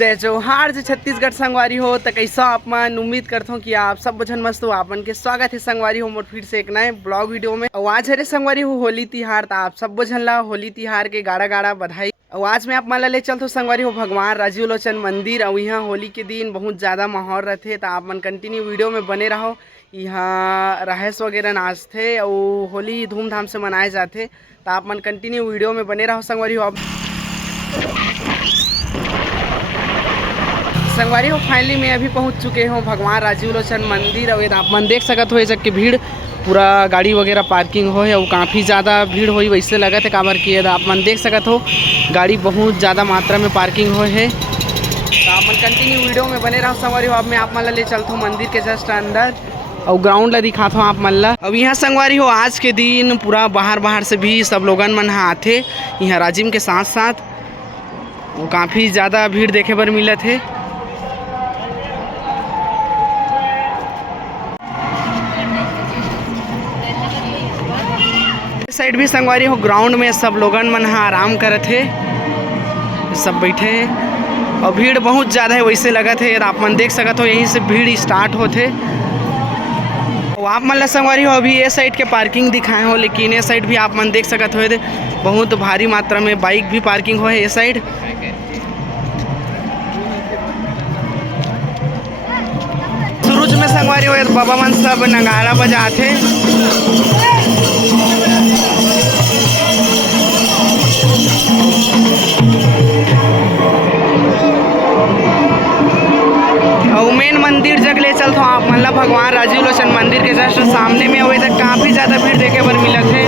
जय जोहार जय छत्तीसगढ़ संगवारी हो। तो कैसा आप मन उम्मीद करता हूँ कि आप सब बचन मस्त हो। आपन के स्वागत है संगवारी हो मोर फिर से एक नए ब्लॉग वीडियो में। और आज हरे संगवारी हो होली तिहार। तो आप सब बचन ला होली तिहार के गाड़ा गाड़ा बधाई। और आज मैं आप मन ला ले चलता हूँ संगवारी हो भगवान राजीव लोचन मंदिर। और यहाँ होली के दिन बहुत ज़्यादा माहौल रहते। तो आप मन कंटिन्यू वीडियो में बने रहो। यहाँ रहेस वगैरह नाचते और होली धूमधाम से मनाए जाते। तो आप मन कंटिन्यू वीडियो में बने रहो संगवारी हो। संगवारी हो फाइनली मैं अभी पहुंच चुके हूँ भगवान राजीव लोचन मंदिर। और आप मन देख सकत हो ये जग के भीड़ पूरा गाड़ी वगैरह पार्किंग हो है और काफ़ी ज़्यादा भीड़ हुई वैसे लगत है काबर किए। आप मन देख सकत हो गाड़ी बहुत ज़्यादा मात्रा में पार्किंग हो है। तो आप मन कंटिन्यू वीडियो में बने रहो संगवारी हो। अब मैं आप मन ला ले चलता हूँ मंदिर के जस्ट अंदर और ग्राउंड ला दिखाता हूँ आप मन ला। अब यहाँ संगवारी हो आज के दिन पूरा बाहर से भी सब लोगन मन आते यहाँ राजिम के साथ साथ। वो काफ़ी ज़्यादा भीड़ देखे बर मिलत है। साइड भी संगवारी हो ग्राउंड में सब लोगन मन आराम करत है, सब बैठे हैं और भीड़ बहुत ज़्यादा है वैसे लगत है। आप मन देख सकत हो यहीं से भीड़ स्टार्ट होते। और आप मन ला संगवारी हो अभी ये साइड के पार्किंग दिखाए हो, लेकिन ये साइड भी आप मन देख सकत हो बहुत भारी मात्रा में बाइक भी पार्किंग हो है ये साइड। शुरू में संगवारी हो बाबा मन सब नगाड़ा बजाते। मेन मंदिर जग ले चलता हूँ आप मन ला भगवान राजीव लोचन मंदिर के जस्ट सामने में हुए तक काफ़ी ज़्यादा भीड़ देखे पर मिलत है।